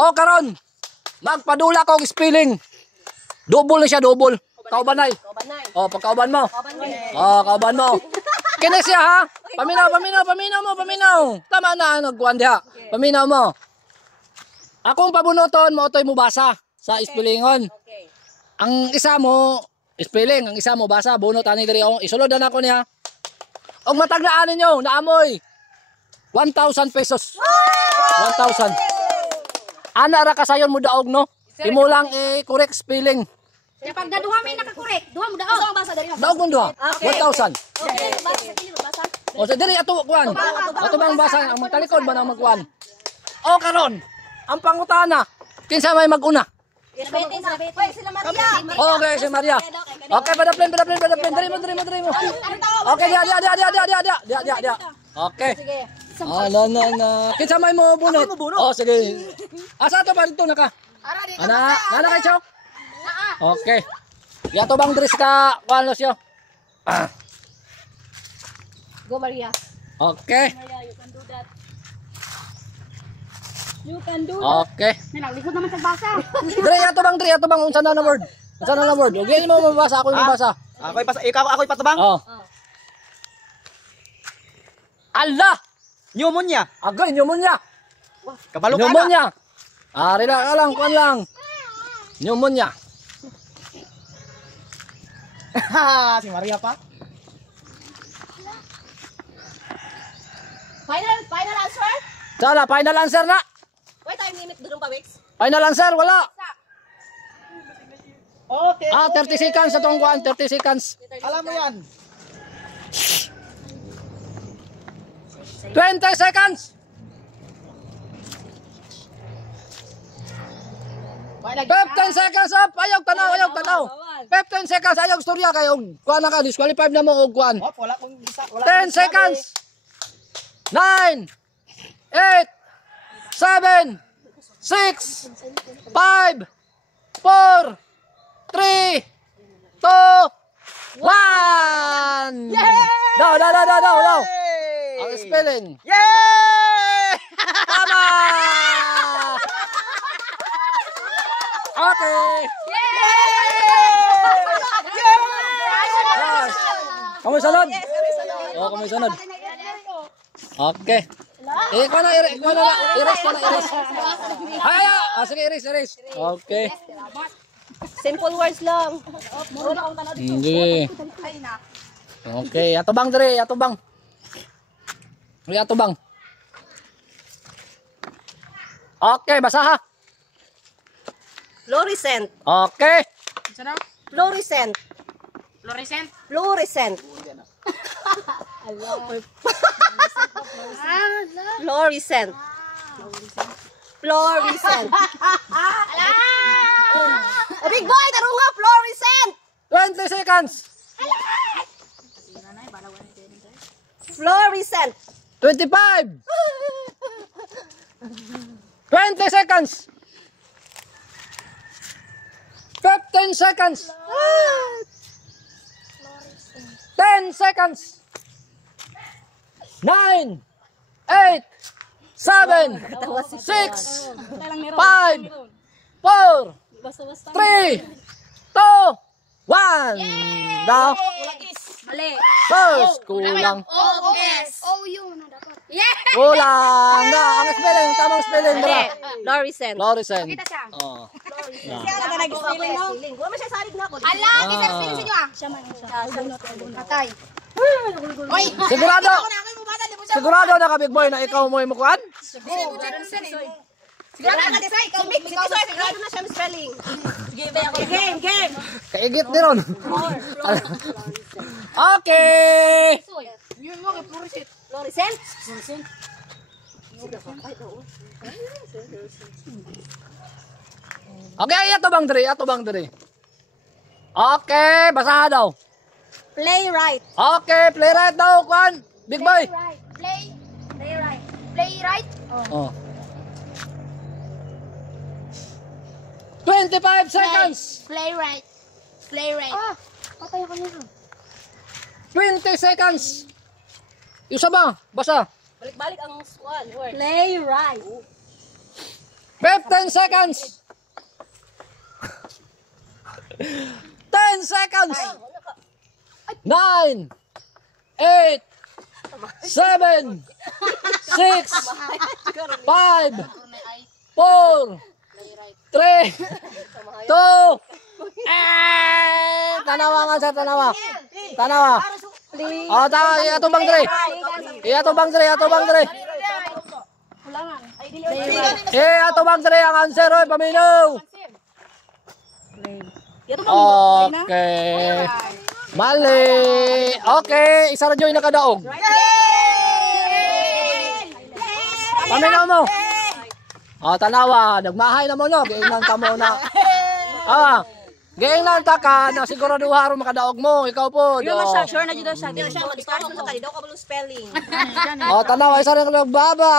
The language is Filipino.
O karon, magpadula ko og spelling. Double na siya, double. Kaubanay. O, pagkauban mo. O, kauban mo. Kini siya ha. Paminaw mo. Tama na nagkuan diha. Paminaw mo. Akong pabunuton mo otoy mo basa sa spellingon. Ang isa mo spelling, ang isa mo basa, bunot ani diri o. Isulod na ako niya. Og mataglaan ninyo, naamoy 1,000 pesos. 1,000. Ana ra kasayon mo daog no. Imo lang correct spelling. Ya pag duha may naka-correct, duha mo daog. Asa basa diri? Daog mo duha. 1,000. Okay, basa. O sa diri ato kuan. Ato bang basa ang magtalikod ba nang magkuan? O karon, ang pangutana, kinsa may maguna? Oy, sila Maria. Okay, si Maria. Okay, padaplen. Diri mo. Okay, dia. Okay. Na. Kinsa may mo bunot? Oh, sige. Asa to ba dito naka? Ana kay Chok. Okay. Ya to bang dress ka kuan lo siyo. Go Maria. Okay. You can do that. You can do Okay. Nalaglikod naman sa basa. Dre, ato bang unsa na word? Unsa na word? Ugay mo mabasa, ako yung mabasa. Ako'y patabang. Oh. Allah! Pneumonia. Agay, pneumonia. Kabalo ka na. Pneumonia. Relax ka lang, kuan lang. Pneumonia. Si Maria pa. Final answer? Sala, final answer na. Wait, time limit doon pa, Wix. Final answer, wala. Okay. 30 seconds atong kuan, 30 seconds. Alam mo yan. 20 seconds. 15 seconds up. Ayaw tanaw. 15 seconds ayaw storya kayo. Kuan na ka, disqualified na mo og kuan. Oh, wala pang isa. 10 seconds. 9 8 7 6 5 4 3 2 1. No. Ang spelling. Yay! Tama! Okay. Yes. Kamu sunod? Oh, kamu sunod. Okay. Ikaw na, iris ko na. Sige, iris. Okay. Simple words lang. Hindi. Okay, ato bang. Okay, basaha. Fluorescent. Okay. Fluorescent. Fluorescent. Oh, big boy, tarunga, fluorescent. 20 seconds. Fluorescent. 25. 20 seconds. 15 seconds. 10 seconds. 9 8 7 6 5 4 3 2 1. Daw. Mali. First, kulang. O-U na dapat. Yeah! Kulang na. Ang spelling, tamang spelling bro. Fluorescent. Fluorescent. Kita siya. Oh. Siya ka nag-spelling mo. Huwag mo siya salig na ako. Ala, kita spelling sa inyo ah. Siya man. Katay. Oy! Sigurado. Sigurado na ka big boy na ikaw mo imukuan? Sigurado na desay. Sigurado na siya spelling. Game. Kaigit din ron. Okay. Fluorescent? Okay, ato bang diri. Okay, basaha daw. Playwright. Okay, playwright daw, kuan. Big boy. Playwright. Oh. 25 seconds. Playwright. Ah, patay ako nito. 20 seconds. Isa ba? Basa. Balik-balik ang swan word. Playwright. 10 seconds. 10 seconds. 9, 8, 7, 6, 5, 4, 3, 2, tanawa nga sa tanawa. Tanawa. Oh, tanawa. Iatubang dire. Iatubang dire. Iatubang dire. Iatubang dire ang answer. Oy, paminaw. Okay. Mali. Okay. Isa na joy nakadaog. Paminaw mo. Oh, tanawa. Nagmahay na mo, no? Giingnan ka mo na. Giingnan ta ka na sigurado haro makadaog mo. Ikaw po. Sure na dito siya. Dito siya. Mag-start mo sa kalidaw ka spelling. Oh, tanawa. Isa na nagbaba.